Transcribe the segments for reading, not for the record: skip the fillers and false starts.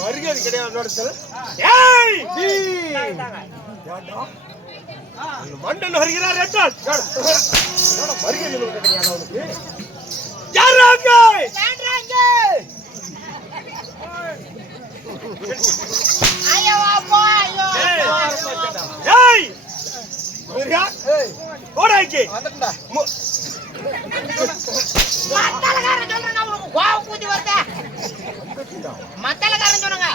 மரியாதை கிடையாது. மண்டன் வருகிறார் என்றால் மரியாதை கிடையாது அவனுக்கு. மத்தலகாரன் சொல்லுங்க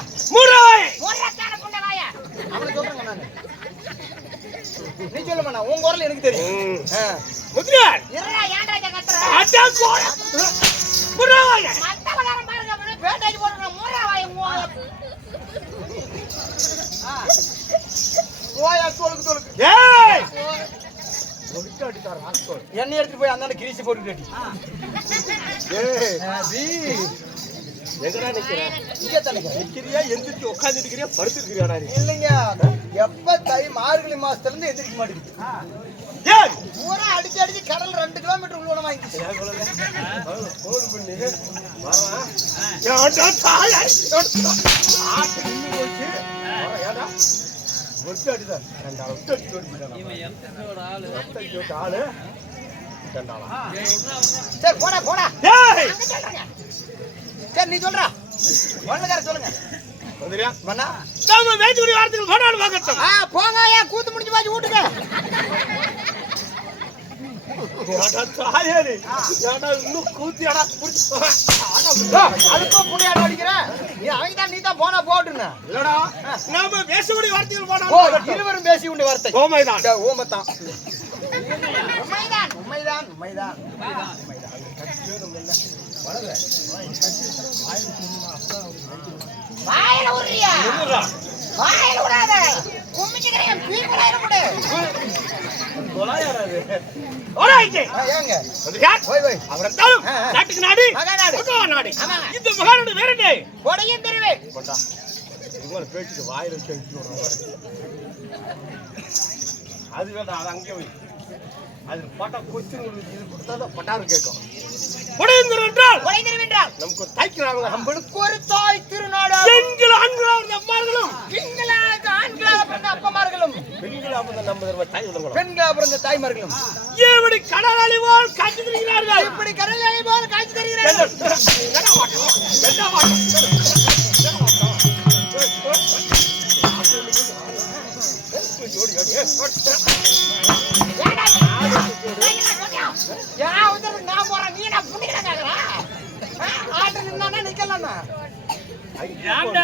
நீ சொல்லுமா உன் குரல் எனக்கு தெரியும். என்ன எடுத்து போய் அந்த கிரீசி போட்டு எங்கடா நிக்கிறேன்? நிக்கிறியா, எந்திரிச்சு உட்கார்ந்து இருக்கிறியா, படுத்து இருக்கிறியா? இல்லைங்க, எப்ப தை மார்கழி மாசத்துல இருந்து எந்திரிக்க மாட்டேங்குது. பூரா அடிச்சு அடிச்சு கடல் 2 கிலோமீட்டர் உள்ள வாங்கிச்சு. சரி போடா போடா. சரி நீ சொல்றா, ஒண்ணுக்கார சொல்லுங்க. போங்க, ஏன் கூத்து முடிஞ்சு பாச்சு வீட்டுக்கு. நீ தான் போனா போட்டுன்னு இருவரும் பேசி உண்டு வார்த்தை ஓமைதான். உண்மைதான் உண்மைதான் உண்மைதான். வாயில உரியா வாயில உடாத கும்மிக்கிறேன் பீக்குல இருமுடு கொலாயாரது ஓடாய்க்கு ஏங்க போய் போய் அவரத்தாலும் நாட்டுக்கு நாடு நாடு இந்த மகானோட வேறடே கொடையும் தெருவே கொண்டா இவங்கள பேட்டிக்கு வாயில வச்சு விடுறோம். அது வேண்டாம், அது அங்கே போய் அது பட்டா கொச்சுங்களுக்கு இது கொடுத்தாதான் பட்டாரு கேட்கும். நமக்கு தாய்க்கிறாங்க, நம்மளுக்கு ஒரு தாய் திருநாடு. பெண்கள் ஆண்களாக அம்மார்களும் அப்பமார்களும் பெண்களா பிறந்த தாய்மார்களும் இப்படி கடலாளி போல் காட்சி தருகிறார்கள். இப்படி கடலாளி போல் காட்சி தருகிறார்கள். நான் போறேன், நீ நான் புண்ணிக்கிறேன். ஆட்டு நின்னா நிக்கலாம்.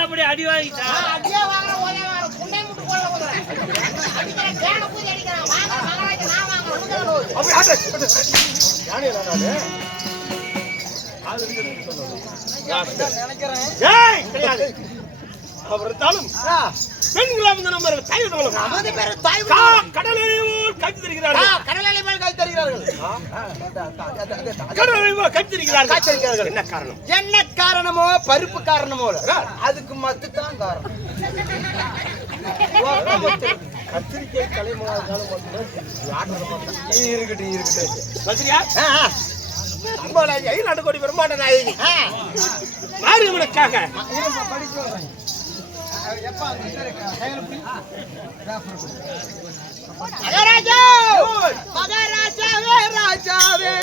அப்படி அடி வாங்கிட்டா அடியே வாங்குற ஓயா வாங்குற புண்ணை முட்டு போல போறேன். அடிக்கிற கேன பூஜை அடிக்கிறான். வாங்க மகராஜ நான் வாங்க உங்கற அப்படி ஆட்டு யானே நானே ஆளுங்க சொல்லுங்க நினைக்கிறேன். ஏய் கிடையாது. அவர்தாலும் பெண்களா வந்து நம்ம தாய் விடுவோம். நமது பேரு தாய் கடலில் காட்சி தருகிறார்கள். கடலில் மேல் காட்சி தருகிறார்கள். கடலில் காட்சி தருகிறார்கள். என்ன காரணம்? என்ன காரணமோ பருப்பு காரணமோ அதுக்கு மத்து தான் காரணம். கத்திரிக்காய் தலைமாகாலம் வந்து இருக்கட்டும் இருக்கட்டும். மதுரியா அம்மாளாஜி 5 கோடி பிரம்மாண்ட நாயகி மாரியம்மனுக்காக மகாராஜா மகாராஜாவே ராஜாவே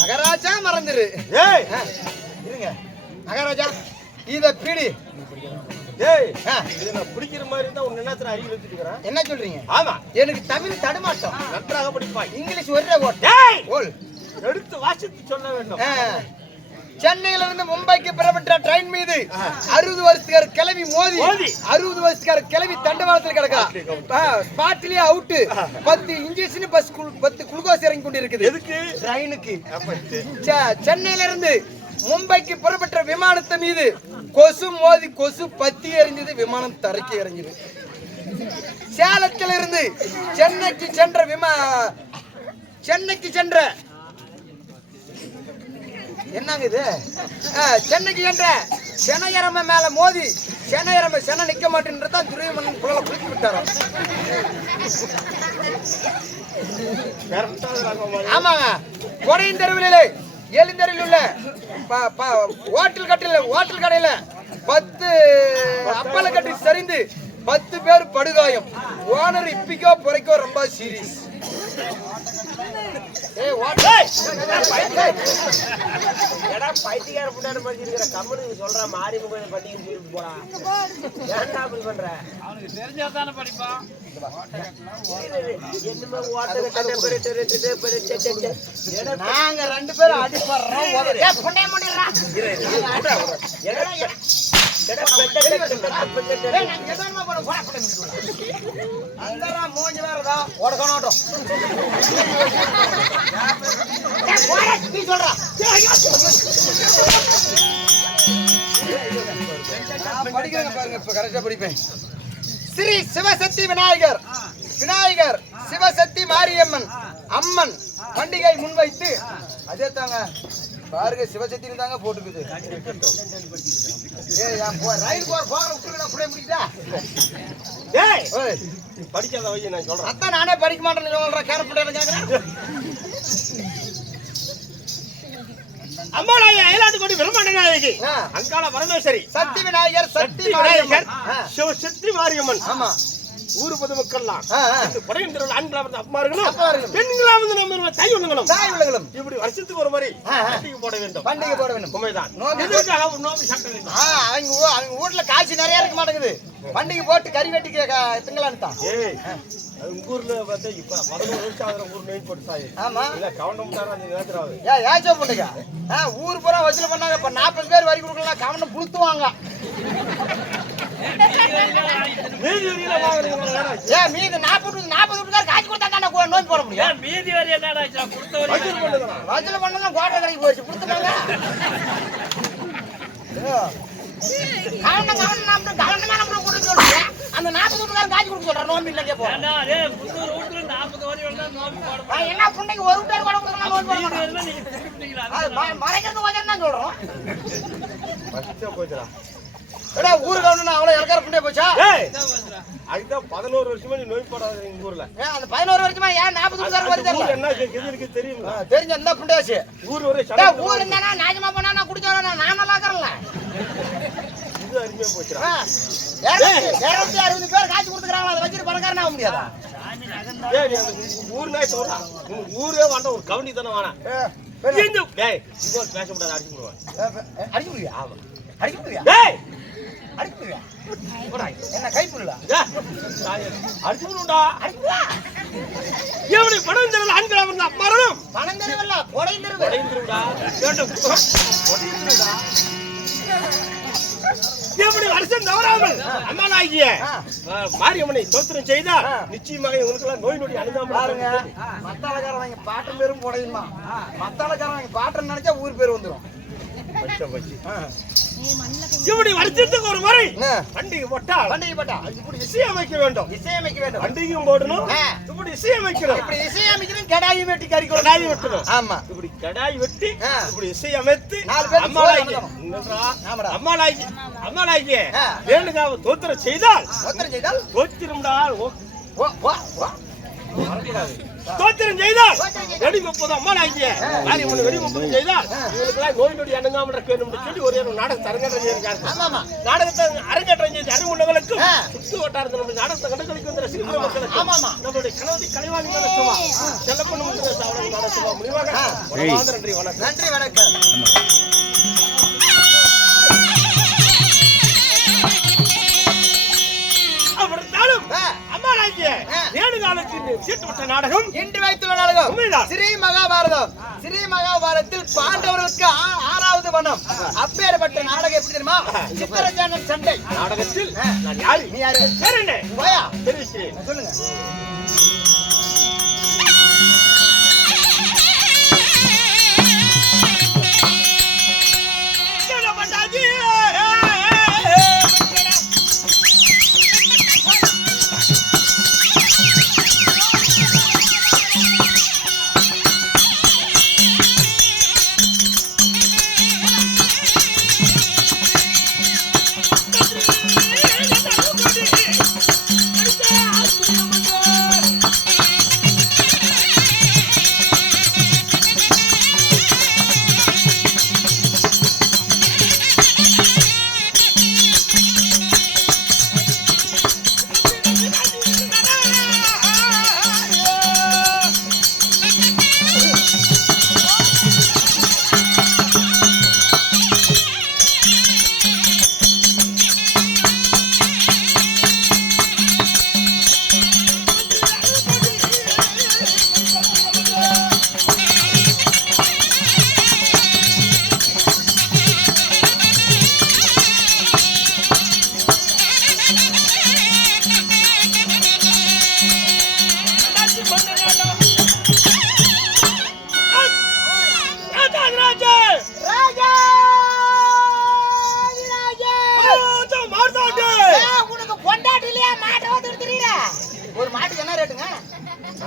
மகாராஜா மறந்துரு. இருங்க மகாராஜா இத பிடி. ஏய் இது நான் பிடிக்கிற மாதிரி இருந்தா உன் என்னத்துல அறிவு வச்சிருக்கேன். என்ன சொல்றீங்க? ஆமா, எனக்கு தமிழ் தடுமாட்டம். நன்றாக படிப்பாய். இங்கிலீஷ் ஒரே ஓட்டு ஓல் எடுத்து வாசித்து சொல்ல வேண்டும். சென்னையில இருந்து மும்பைக்கு புறப்பட்ட ட்ரெயின் மீது 60 வருஷத்துக்கார கிளவி மோதி 60 வருஷத்துக்கார கிளவி தண்டவாளத்தில் கிடக்கா. ஸ்பாட்லயே அவுட். 10 இன்ஜெக்ஷன் 10 குளுக்கோஸ் இறங்கி கொண்டு இருக்குது. எதுக்கு? ட்ரெயினுக்கு. சென்னையில இருந்து மும்பைக்கு புறப்பட்ட விமானத்தை மீது கொசு மோதி கொசு பத்தி எறிஞ்சது. விமானம் தரைக்கு இறங்கியது. சேலத்திலிருந்து சென்னைக்கு சென்ற என்னங்க இது? சென்னைக்கு என்ற சென்னையரம மேல மோதி சென்னையரம சென்னை நிக்க மாட்டேன்றதான் துரியமன்னன் குழல குளிச்சு விட்டாராம். ஆமாங்க, கொடையின் தெருவிலே ஏழுந்தரையில் உள்ள ஹோட்டல் கடையில 10 அப்பள கட்டி சரிந்து 10 பேர் படுகாயம். ஓனர் இப்பிக்கோ புறைக்கோ ரொம்ப சீரியஸ். பைத்தியார புண்டாரு படிச்சிருக்கிற கம்பெனி சொல்ற மாறி முகம் பண்ணி போறா. ஏன்டா அப்படி பண்ற? அவனுக்கு தெரிஞ்சாதானே படிப்பான். நாங்க 2 பேரும் அடிப்படுறோம். ஸ்ரீ சிவசக்தி விநாயகர் சிவசக்தி மாரியம்மன் அம்மன் பண்டிகை முன்வைத்து அதே தாங்க பாருங்க சிவசக்தி தாங்க போட்டுக்குது. ரயில் படிக்காத வை நான் சொல்றேன். அதான் நானே படிக்க மாட்டேன்னு சொல்றேன். கேரப்பட்ட கேக்குறேன். அம்மாளாய ஐலாந்துக்கோடி பிரம்மநாயகி அங்காள பரமேஸ்வரி சக்தி விநாயகர் சிவசக்தி மாரியம்மன். ஆமா ஊரு பொதுமக்கள்லாம் படையின் திருவிழா ஆண்களாக அம்மார்களும் பெண்களா வந்து நம்ம தாய் உள்ளங்களும் இப்படி வருஷத்துக்கு ஒரு மாதிரி பண்டிகை போட வேண்டும். உண்மைதான். அவங்க வீட்டுல காய்ச்சி நிறைய இருக்க மாட்டேங்குது. பண்டிகை போட்டு கறி வெட்டி திங்கலான்னு தான். உங்க ஊர்ல பார்த்தா இப்ப 11 வருஷம் ஆகுற ஊர் நெய் போட்டு தாய். ஆமா இல்ல கவுண்டம் தான அந்த நேரத்துல ஏச்சோ பண்ணுங்க. ஊர் பூரா வசூல் பண்ணாங்க. இப்ப 40 பேர் வரி கொடுக்கலாம் கவுண்டம் புளுத்துவாங்க. மீதி 40 வீட்டுக்கார காய்ச்சி கொடுத்தா தானே நோய் போட முடியும். மீதி வரி என்னடா வசூல் பண்ணலாம் கோட்டை கடைக்கு போயிடுச்சு கொடுத்துட்டாங்க. அந்த 40 வீட்டுக்காரன் காய்ச்சி கொடுக்க சொல்றேன். நோம்பி இல்லைங்க போ என்ன புண்டைக்கு ஒரு வீட்டார் கூட கொடுக்கலாம் நோய் போட மாட்டோம். மறைக்கிறது கொஞ்சம் தான் சொல்றோம். ஊரு கவனம் அவ்வளவு இறக்கார புண்டே போச்சா? அதுதான் 11 வருஷமா நீ நோய் போடாத எங்க ஊர்ல. அந்த 11 வருஷமா ஏன் 40 வீட்டுக்காரன் வருது தெரியல. என்ன கேக்குது தெரியுமா? தெரிஞ்ச அந்த புண்டேச்சு ஊர் ஒரே ஊர் இருந்தானா நாஜமா பண்ணா நான் குடிச்சவன நான் நல்லா இருக்கறல. இது அருமையா போச்சுடா. 260 பேர் காட்சி கொடுத்துக்கறாங்க. அத வச்சிட்டு பணக்காரனா ஆக முடியாதா? ஏய் அந்த ஊர் நாய் சொல்றா. ஊரே வாண்ட ஒரு கவுண்டி தான வாணா. டேய் இப்போ பேச கூடாது அடிச்சு போடுவா. அடிச்சு போடுவியா? ஆமா. அடிச்சு போடுவியா? டேய் அடிச்சு போடுவியா? போடா. என்ன கை புள்ளடா? அடிச்சு போடுடா. அடிச்சுடா. எவனி பணம் தரல ஆண்களா வந்த அம்மாரும் பணம் தரவல்ல கொடையும் தருவே. கொடையும் தருடா. வேண்டும். கொடையும் தருடா. எப்படி வருஷம் தவறாமல் அம்மா நாயகிய மாரியம்மனை தோத்திரம் செய்தா நிச்சயமாக இவங்களுக்கெல்லாம் நோய் நொடி அணுகாம பாருங்க. மத்தாளக்காரங்க பாட்டன் பேரும் போடையுமா. மத்தாளக்காரங்க பாட்டன் நினைச்சா ஊர் பேர் வந்துரும். இப்படி வருஷத்துக்கு ஒரு முறை பண்டிகை போட்டா இப்படி இசையமைக்க வேண்டும். பண்டிகையும் போடணும். இப்படி இசையமைக்கணும். இப்படி இசையமைக்கணும். கடாயி வெட்டி கறி கடாயி வெட்டணும். ஆமா இப்படி கடாயி வெட்டி இப்படி இசையமைத்து அம்மாளாகி வேணுகாவ தோத்திரம் செய்தால் தோத்திரம்டா தோத்திரம் செய்தால் வெடி முப்பது அம்மா நாய்க்கிய வெடி முப்பது செய்தால் இவங்களுக்கெல்லாம் நோய் நொடி அணுகாமல் இருக்க வேண்டும் சொல்லி ஒரு நாடகத்தை அரங்கேற்றம் செய்திருக்காங்க. நாடகத்தை அரங்கேற்றம் செய்து அறிவுள்ளவர்களுக்கும் சுற்று வட்டாரத்தில் நம்ம நாடகத்தை கண்டுகளிக்கு வந்த ரசிகர மக்களுக்கு நம்மளுடைய கணவதி கலைவாணி நடத்துவா செல்லப்பண்ணு நடத்துவா முடிவாக நன்றி வணக்கம். நன்றி வணக்கம். நாடகம் இன்று வைத்துள்ள நாடகம் ஸ்ரீ மகாபாரதம். ஸ்ரீ மகாபாரதத்தில் பாண்டவர்களுக்கு 6வது வனம். அப்பேற்பட்ட நாடகம் எப்படி தெரியுமா? சித்திரஞ்சன் சண்டை நாடகத்தில் நான் யாரு நீ யாரு பேரண்ணே போயா தெரிவிக்கிறேன் சொல்லுங்க.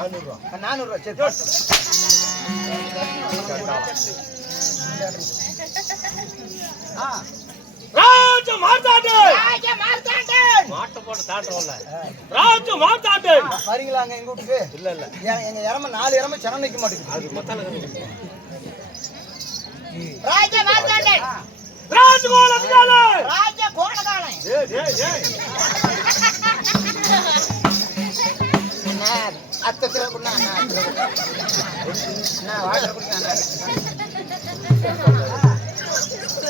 400 சரி போட்டு. ராஜ மார்த்தாண்டன் மாட்ட போட தாண்டறோம்ல ராஜ மார்த்தாண்டன் வரீங்களாங்க எங்க வீட்டுக்கு? இல்ல இல்ல எங்க இறம 4 இறம சரண நிக்க மாட்டேங்குது. அது மத்தால ராஜ மார்த்தாண்டன் ராஜகோல அதிகாரி ராஜ கோணகாலன் ஏய் ஏய் ஏய் நான் அத்தத்துல குண்ணா நான் வாட்டர் குடிக்கானே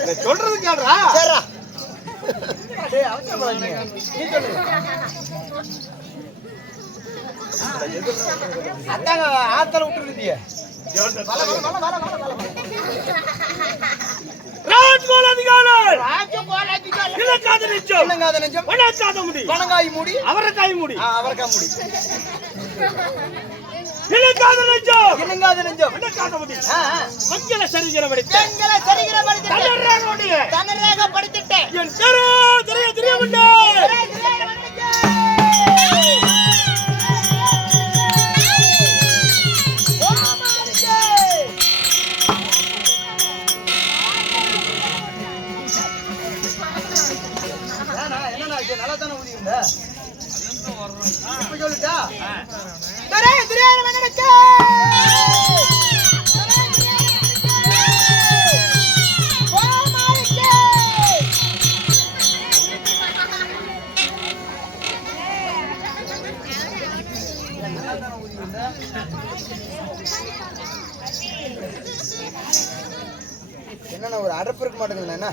நீ சொல்றது கேளுடா சரிடா. டேய் அவசரப்படாதீங்க. நீ சொல்லுங்க. அதாங்க ஆத்தல விட்டுருந்தீங்க. ராஜகோல அதிகாரி ராஜ கோணகாலன் இலக்காத நெஞ்சம் என்னங்காத நெஞ்சம்? வணக்காத முடி வணங்காய் மூடி அவரக்காய் முடி அவரக்காய் மூடி. இலக்காத நெஞ்சம் என்னங்காத நெஞ்சம்? வணக்காத முடி ஆ, மங்கள சரிகிற படித்த எங்களை சரிகிற படுத்திட்டேன் தன்னரேகோடிய தன்னரேக படுத்திட்டேன் என் தெரு தெரியவில்லை என்னண்ணா இது நல்லா தானே ஊதியிருந்த? இப்ப சொல்லிட்டா? என்னண்ணா ஒரு அடப்பு இருக்க மாட்டேங்குதுண்ணா என்ன?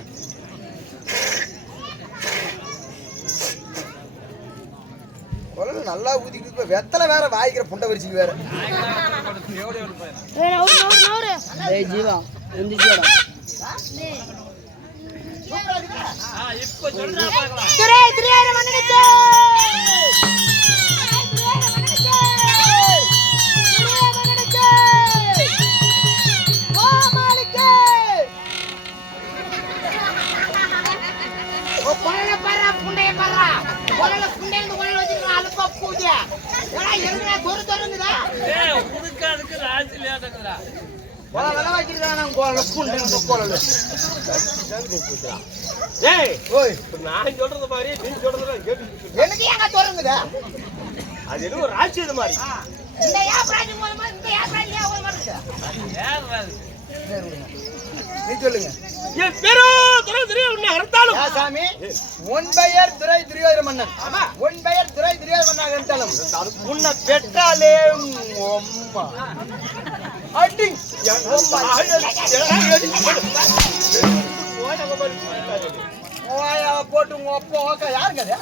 குழந்தை நல்லா ஊதிக்கிட்டு இப்ப வெத்தலை வேற வாய்க்கிற புண்டை வரிச்சிக்கு வேற. ஏய் ஜீவா எந்திரிக்கடா இப்ப சொல்றா பார்க்கலாம் ஏய் ஓய் நான் சொல்றது மாதிரி நீ சொல்றது கேட்டு எனக்கு ஏங்க தொடங்குதா அது என்ன ஒரு ராஜ்யம் மாதிரி இந்த யாப்ராஜ் மூலமா இந்த யாப்ராஜ் ஏன் ஒரு மாட்டேங்குது நீ சொல்லுங்க. என் பேரோ தெரியவில்லை அறுத்தாலும் யா சாமி உன் பெயர் துரை துரியோதன மன்னன். உன் பெயர் துரை துரியோதன மன்னன் என்றாலும் உன்னை பெற்றாலே அம்மா அடி ஓயா போட்டு உங்க அப்பா ஓக்கா யாருங்க அது?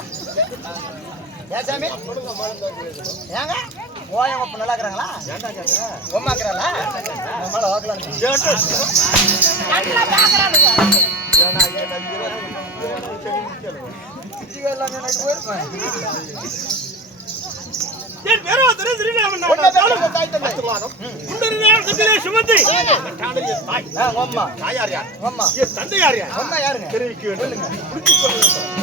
ஏன் சாமி ஏங்க ஓயா அப்பா நல்லா இருக்கிறாங்களா? உம்மா இருக்கிறாங்களா? நம்மளால ஓக்கலாம் நல்லா பாக்குறானுங்க என் பேரோ தெரியவில்லை சுமந்தி தாயார் யார் என் தந்தை யார் யார் யாருங்க தெரிவிக்க வேண்டும்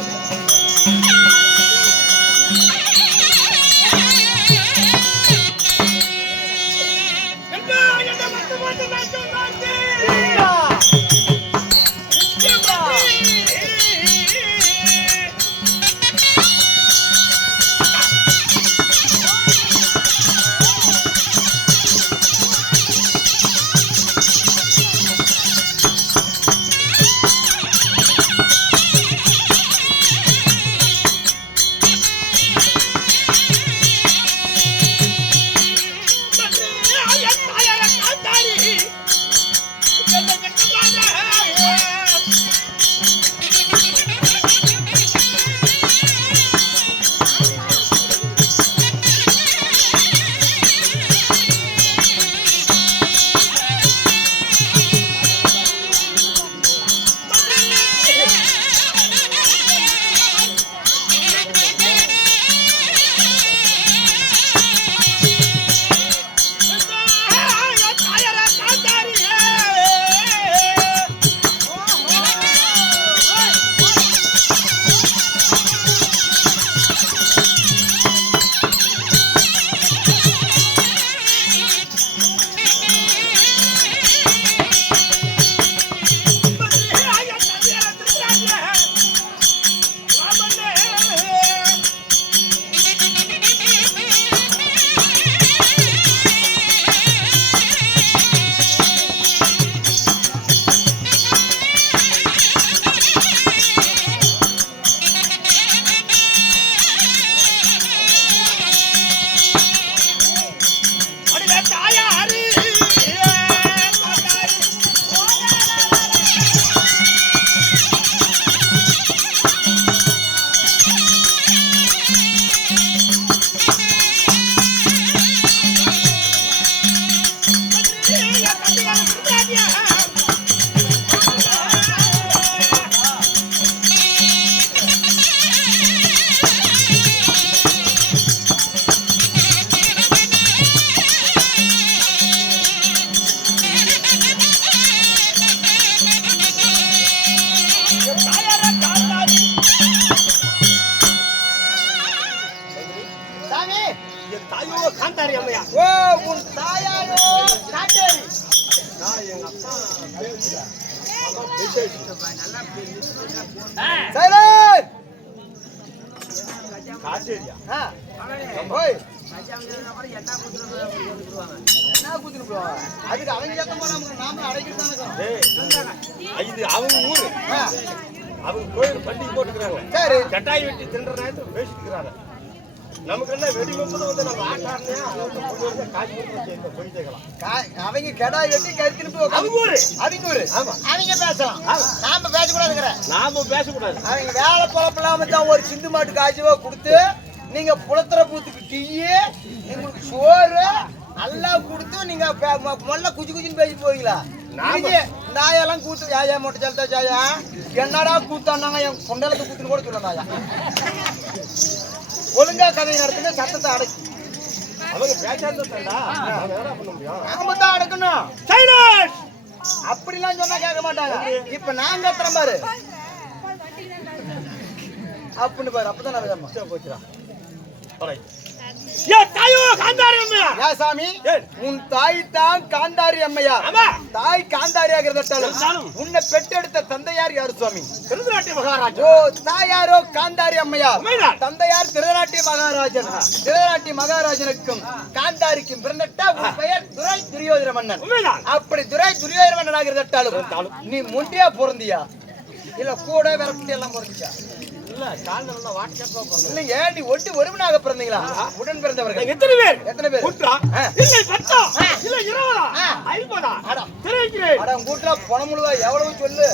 தானையா? ஓ உன் தாயாரோ காட்டேரி. நான் எங்க அப்பா பேசுறேன். அம்மா விசேஷம். சைலண்ட். காட்டேரியா? ஓய் என்ன குத்துட்டு போவாங்க? அதுக்கு அவங்க சத்தம் போடாம நாம அடைக்கிட்டு தானே இருக்கோம். ஏய், இது அவங்க ஊரு. அவங்க கோயில் பண்டிகை போட்டுக்கிறாங்க. சரி. கட்டாய் வெட்டி தின்ற நேரத்தில் பேசிக்கிறாங்க. நமக்கு என்ன வெடி மொத்தம் வந்து நம்ம ஆட்டாருனையா காய்ச்சி கொடுத்து போய் சேர்க்கலாம். அவங்க கெடாய் வெட்டி கருத்துட்டு அவங்க ஊரு. அவங்க ஊரு. ஆமா. அவங்க பேசலாம். நாம பேசக்கூடாதுங்கிற. நாம பேசக்கூடாது. அவங்க வேலை பொழப்பில்லாம தான் ஒரு சிந்து மாட்டு காய்ச்சவோ கொடுத்து நீங்க புலத்துற பூத்துக்கு டீயே உங்களுக்கு சோறு நல்லா கொடுத்து நீங்க மொல்ல குச்சி குச்சின்னு பேசி போவீங்களா? நாயெல்லாம் கூத்து யாயா மொட்டை செலுத்தா சாயா என்னடா கூத்தானாங்க என் கொண்டலத்தை கூத்துன்னு கூட சொல்ல நாயா. ஒழுங்கா கதை நடத்துங்க, சத்தத்தை அடக்கி. அவங்க பேசாதா பண்ண முடியும். நாம தான் அடக்கணும். சைலன்ஸ். அப்படிலாம் சொன்னா கேட்க மாட்டாங்க. இப்ப நான் கத்துறேன் பாரு அப்படின்னு பாரு. அப்பதான் நான் போச்சுடா. ஏ தாயோ காந்தாரி அம்மையா. யா சாமி, உன் தாய் தான் காந்தாரி அம்மையா. ஆமா. தாய் காந்தாரியாகிறதாலும் உன்னை பெற்றெடுத்த தந்தையார் யாரு சுவாமி? திருநாட்டிய மகாராஜா. ஓ தாயாரோ காந்தாரி அம்மையா. உண்மைதான். தந்தையார் திருநாட்டிய மகாராஜன். திருநாட்டிய மகாராஜனுக்கும் காந்தாரிக்கும் பிறந்தட்ட உன் பெயர் துரை துரியோதன மன்னன். உண்மைதான். அப்படி துரை துரியோதன மன்னன் ஆகிறதாலும் நீ முண்டியா பிறந்தியா இல்ல கூட விரட்டி எல்லாம் பிறந்தியா? இல்ல கால்ல நல்லா வாட்ஸ்அப்ல போறேன். இல்லைங்க, நீ ஒட்டி ஒருவனாக பிறந்தீங்களா? உடன் பிறந்தவர்கள் எத்தனை பேர்? எத்தனை பேர்? கூட்டா இல்லை 10 இல்ல 20 50 அட தெரிவிக்கிறேன். அட உங்க கூட்டல பணம் முழுவா எவ்வளவு சொல்லு.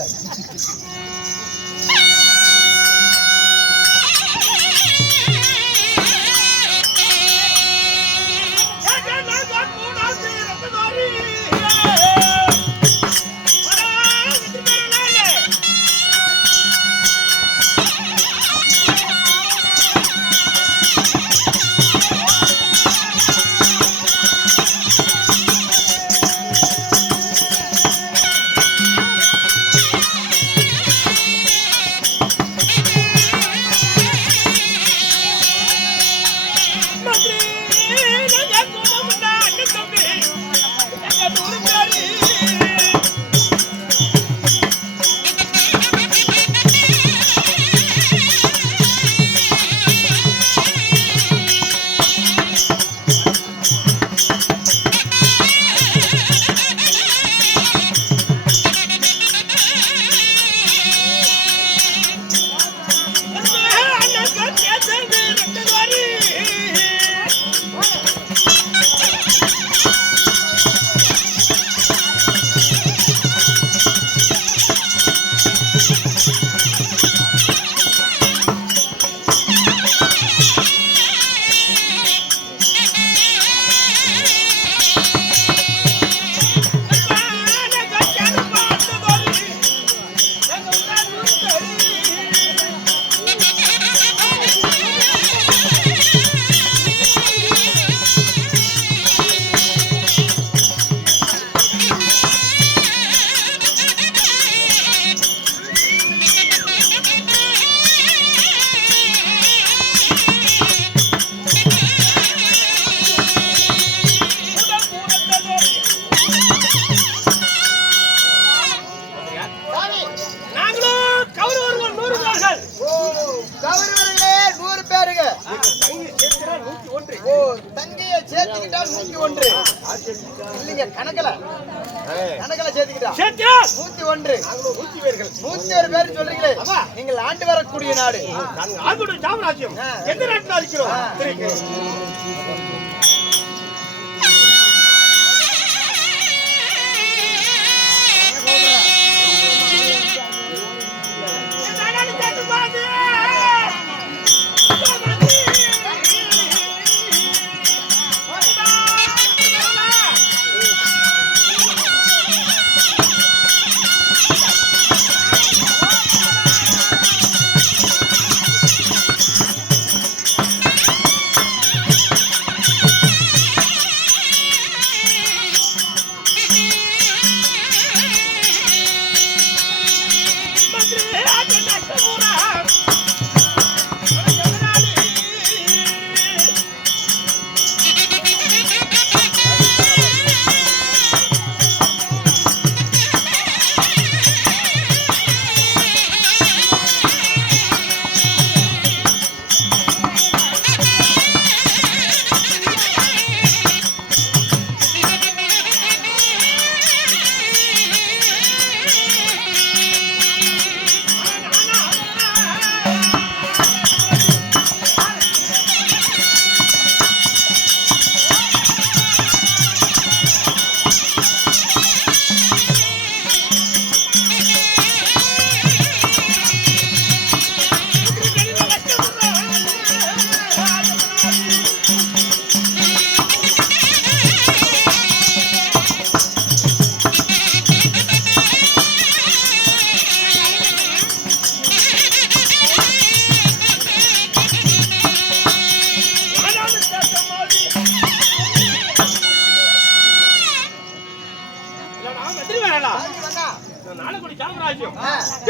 இல்லைங்க கணக்கல சேர்த்துக்கிட்டா 101 101 பேர் சொல்றீங்களே நீங்கள் ஆண்டு வரக்கூடிய நாடு ஆண்டுடைய சாம்ராஜ்யம் எந்த நாட்டில் இருக்கிறோம்?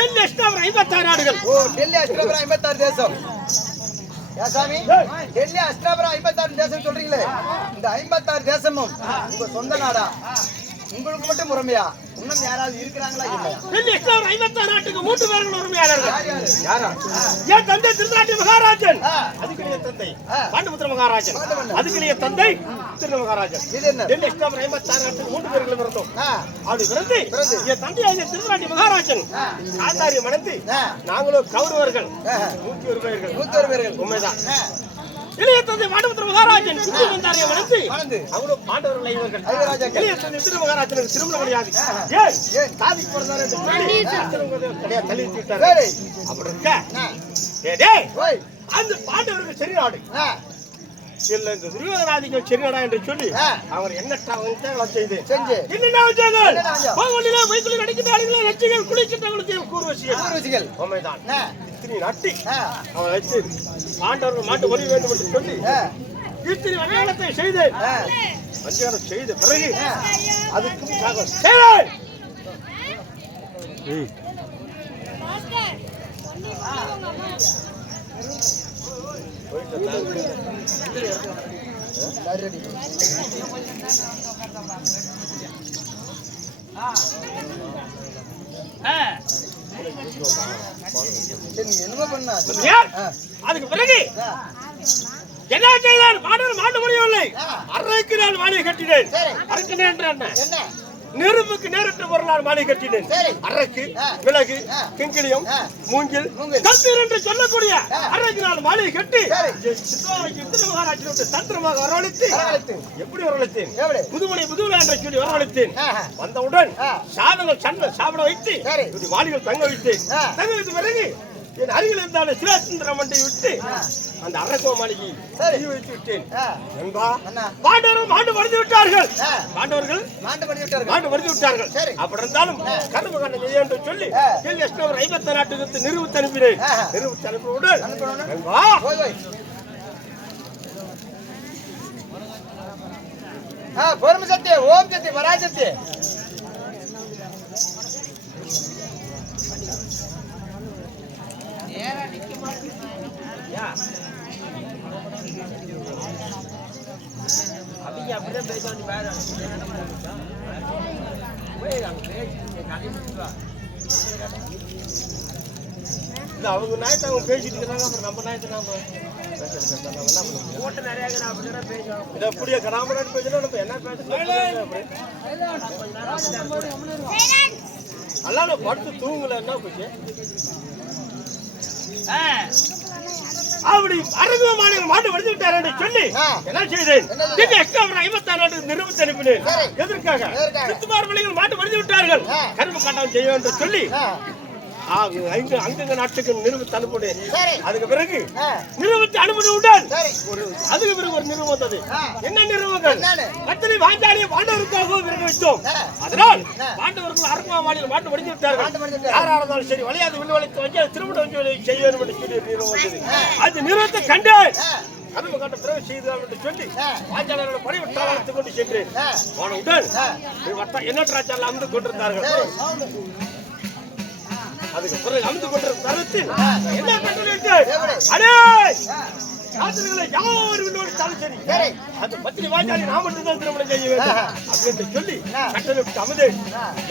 டெல்லி எக்ஸ்ட்ரா 56 நாடுகள். ஓ டெல்லி அஷ்டபுரம் 56 தேசம். யா சாமி டெல்லி அஷ்டபுரம் 56 தேசம் சொல்றீங்களே, இந்த 56 தேசமும் உங்க சொந்த நாடா? உங்களுக்கு மட்டும் உரிமையா? இன்னும் யாராவது இருக்கிறாங்களா இல்லையா? டெல்லி எக்ஸ்ட்ரா 56 நாட்டுக்கு 3 பேர்கள் உரிமையாளர்கள். யாரா? என் தந்தை திருநாட்டி மகாராஜன், அதுக்குரிய தந்தை பாண்டுபுத்திர மகாராஜன், அதுக்குரிய தந்தை திரு மகாராஜன். இது என்ன? டெல்லி எக்ஸ்ட்ரா 56 நாட்டுக்கு 3 பேர்கள் இருந்தோம். அப்படி பிறந்து என் தந்தை திருநாட்டி மகாராஜன் ஆச்சாரிய மணந்து நாங்களும் கௌரவர்கள் 101 பேர்கள். 101 பேர்கள். உண்மைதான். இளைய தந்தை பாண்டுபுத்திர மகாராஜன் வந்தாரிய மணந்து அவங்களும் பாண்டவர்கள் ஐவர்கள். இளைய தந்தை திரு மகாராஜனுக்கு திருமணம் கிடையாது. ஏன் காதிக்கு பிறந்தாரு என்று சொல்லி கிடையாது, தள்ளி விட்டாரு. அப்படி இருக்க அந்த பாண்டவர்கள் செரிநாடு இல்ல இந்த துரியோதனாதிகள் செரிநாடா என்று சொல்லி அவர் என்ன செய்து என்னென்ன வைக்குள்ளி நடிக்கிறார்களே லட்சிகள் குளிக்கின்றவர்களுக்கு கூறுவசிகள் உண்மைதான். இத்தனை நாட்டி அவன் வச்சு பாண்டவர்கள் மாட்டு வரி வேண்டும் என்று சொல்லி இத்தனை வகையாளத்தை செய்து பஞ்சாரம் செய்த பிறகு அதுக்கும் செய்தேன். என்ன பண்ணா? அதுக்கு பிறகு என்ன செய்தார்? மாட்டு முடியவில்லை. அறைக்கு நான் மாளிகை கட்டினேன். அறுக்கிறேன் என்ன? நெருப்புக்கு நேரிட்டு பொருளால் மாலை கட்டினேன். அறைக்கு விலகு கிங்கிலியம் மூங்கில் கம்பீர் என்று சொல்லக்கூடிய அறைக்கு நான் மாலை கட்டி மகாராஜனுடைய தந்திரமாக வரவழைத்து எப்படி வரவழைத்தேன்? புதுமணி புதுவிழா என்று சொல்லி வரவழைத்தேன். வந்தவுடன் சாதங்கள் சாப்பிட வைத்து மாளிகள் தங்க வைத்தேன். தங்க வைத்த பிறகு என் அருகில் இருந்தான சிவசுந்தர மண்டை விட்டு அந்த அரசோ மாளிகை வைத்து விட்டேன். பாண்டவர்கள் மாண்டு மறைந்து விட்டார்கள். பாண்டவர்கள் மாண்டு மறைந்து விட்டார்கள். அப்படி இருந்தாலும் கர்ம கண்ண செய்ய என்று சொல்லி டெல்லி எக்ஸ்ட்ரா 56 நாட்டுக்கு நிறுவத்து அனுப்பினேன். நிறுவத்து அனுப்பினவுடன் பொறுமை சத்திய ஓம் சத்திய வராஜத்திய அவங்க நாயத்தை அவங்க பேசிட்டு இருக்கிறாங்க. அப்புறம் நம்ம நாயத்தை நாம எப்படியா கராமராஜ் பேசினா நம்ம என்ன பேசணும்? அல்ல படுத்து தூங்கல என்ன போச்சு? அப்படி அரசு மாநிலம் மாட்டு வடித்து விட்டார் என்று சொல்லி என்ன செய்தேன்? 56 நாட்டுக்கு நிறுவத்து அனுப்பினேன். எதற்காக? சித்துமார் மலைகள் மாட்டு வடித்து விட்டார்கள். கரும்பு காட்டம் செய்ய என்று சொல்லி அங்கங்க நாட்டுக்கு நிறுவத்து அனுப்பினேன். அதுக்கு பிறகு நிறுவத்து அனுப்பினவுடன் அதுக்கு பிறகு ஒரு நிறுவனம் வந்தது. என்ன நிறுவனங்கள்? அத்தனை வாஞ்சாலியை பாண்டவருக்காக விரக வைத்தோம். அதனால் பாண்டவர்கள் அரங்கா மாநிலம் மாட்டு வடித்து விட்டார்கள். யாரா இருந்தாலும் சரி வழியாது வில்வழித்து வச்சு திருமணம் செய்ய வேண்டும் என்று சொல்லி நிறுவனம் வந்தது. அது நிறுவனத்தை கண்டேன். கரும்பு காட்ட பிறகு செய்தோம் என்று சொல்லி வாஞ்சாளரோட படை விட்டாளத்துக் கொண்டு சென்றேன். போனவுடன் எண்ணற்ற ராஜால அமர்ந்து கொண்டிருந்தார்கள். அதுக்கு பிறகு அமர்ந்து கொண்டிருந்த தருணத்தில் என்ன கட்டளையிட்டு அடே சாஸ்திரங்களை யார் விண்ணோடித்தாலும் சரி அது பத்திரி வாஞ்சாலி நான் மட்டும்தான் திருமணம் செய்ய வேண்டும் அப்படின்னு சொல்லி கட்டளையிட்டு அமர்ந்து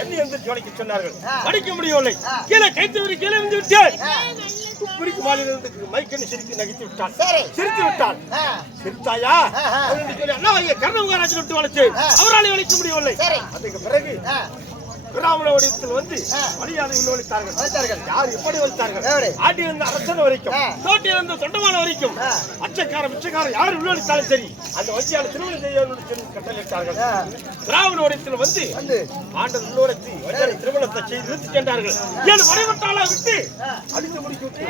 என்னை வந்து ஜோடிக்க சொன்னார்கள். படிக்க முடியவில்லை. கீழே கைத்தவரி கீழே வந்து விட்டேன். குறிக்கு மாநிலத்துக்கு மைக்கன்னு சிரித்து நகைத்து விட்டான். சிரித்து விட்டான். சிரித்தாயா அப்படின்னு சொல்லி அண்ணா கர்ணமகாராஜன் விட்டு வளர்த்தேன். அவரால் வளைக்க முடியவில்லை. அதுக்கு பிறகு பிராமணத்தில் வந்து மரியாதை விண்ணோடித்தார்கள். யார் எப்படி வந்தார்கள்? ஆட்டியிருந்த அரசன் வரைக்கும் தோட்டியிருந்த தொண்டமான வரைக்கும் அச்சக்கார பிச்சைக்காரர் யார் விண்ணோடித்தாலும் சரி அந்த வச்சியால் திருமணம் செய்ய கட்டளையிட்டார்கள். பிராமணத்தில் வந்து ஆண்டர் விண்ணோடித்து வச்சியால் திருமணத்தை செய்து நிறுத்தி சென்றார்கள். ஏன் வரைவட்டாளா விட்டு அடித்து முடிக்க விட்டு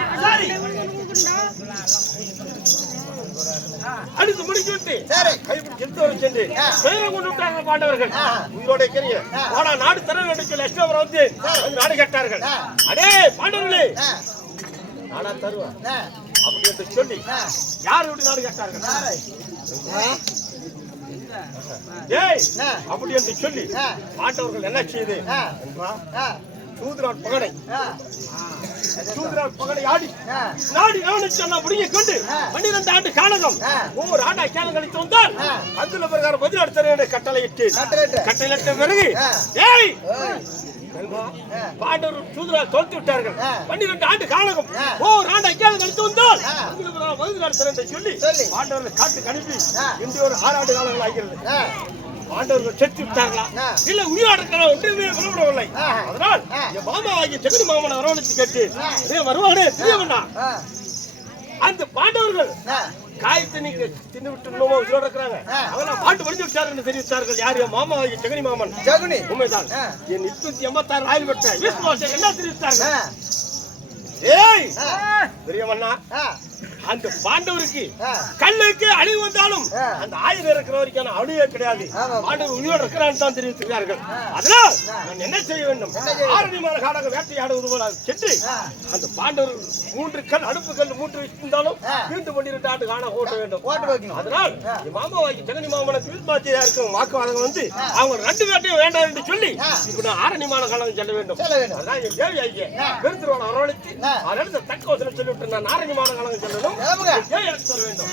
அடித்து முடிக்க விட்டு கைப்பிடி செலுத்தவரை சென்று பெயரை கொண்டு விட்டார்கள் பாண்டவர்கள். உங்களோட கேரிய நாடு தர வந்து நாடு கேட்டார்கள். அடே பாண்டவர்களே நாடா தருவேன் அப்படி என்று சொல்லி யார் விட்டு நாடு கேட்டார்கள்? அப்படி என்று சொல்லி பாண்டவர்கள் என்ன செய்து சூதுரான் பகடை சூதுரான் பகடை ஆடி நாடி கவனிச்சா முடிய கொண்டு 12 ஆண்டு காலகம் ஒவ்வொரு ஆண்டா கேளம் கழித்து வந்தால் அதுல பிரகாரம் பதிலாடு தர கட்டளையிட்டு கட்டளையிட்ட பிறகு ஏய் பாண்டவர் சூதுரான் தோற்று விட்டார்கள் 12 ஆண்டு காலகம் ஒவ்வொரு ஆண்டா கேளம் கழித்து வந்தால் அதுல பிரகாரம் பதிலாடு தர என்று சொல்லி பாண்டவர்கள் காட்டுக்கு அனுப்பி இன்று ஒரு 6 ஆண்டு காலங்கள் ஆகிறது பாண்டவர்கள் செத்து விட்டார்களா இல்ல உயிராடுக்கலாம் ஒன்றுமே விளம்பரவில்லை அதனால் என் மாமா ஆகிய ஜெகதி மாமனை வரவழைத்து கேட்டு வருவானே தெரிய வேண்டாம் அந்த பாண்டவர்கள் காயத்தனிக்கு தின்னு விட்டு உயிரோடு இருக்கிறாங்க அவெல்லாம் பாட்டு படிச்சு விட்டார்கள் தெரிவித்தார்கள் யார் என் மாமா ஆகிய ஜெகதி மாமன் உண்மைதான் என் 886 ஆயில் பெற்ற விஸ்வாசம் என்ன தெரிவித்தார்கள் ஏய் பெரியவண்ணா அந்த பாண்டவருக்கு கல்லுக்கு அழிவு வந்தாலும் அந்த ஆயுதம் இருக்கிற வரைக்கும் அழிவே கிடையாது பாண்டவர் உயிரோடு இருக்கிறான்னு தான் தெரிவித்திருக்கிறார்கள் அதனால் நான் என்ன செய்ய வேண்டும் ஆரணிமான காடாக வேட்டையாடுவது போல சென்று அந்த பாண்டவர் 3 கல் அடுப்பு கல் 3 வைத்திருந்தாலும் மீண்டும் 12 ஆண்டு காண ஓட்ட வேண்டும் அதனால் என் மாமாவாக்கி ஜெகனி மாமனை திருப்பாத்தியா இருக்கும் வாக்குவாதம் வந்து அவங்க 2 வேட்டையும் வேண்டாம் என்று சொல்லி இப்ப நான் ஆரணிமான காலம் செல்ல வேண்டும் அதான் என் தேவி ஆகிய பெருத்திருவான வரவழைத்து அதற்கு தக்க வசனம் சொல்லிவிட்டு நான் ஆரணிமான காலம் செல்லணும் ஏன் எனக்கு சொல்ல வேண்டும்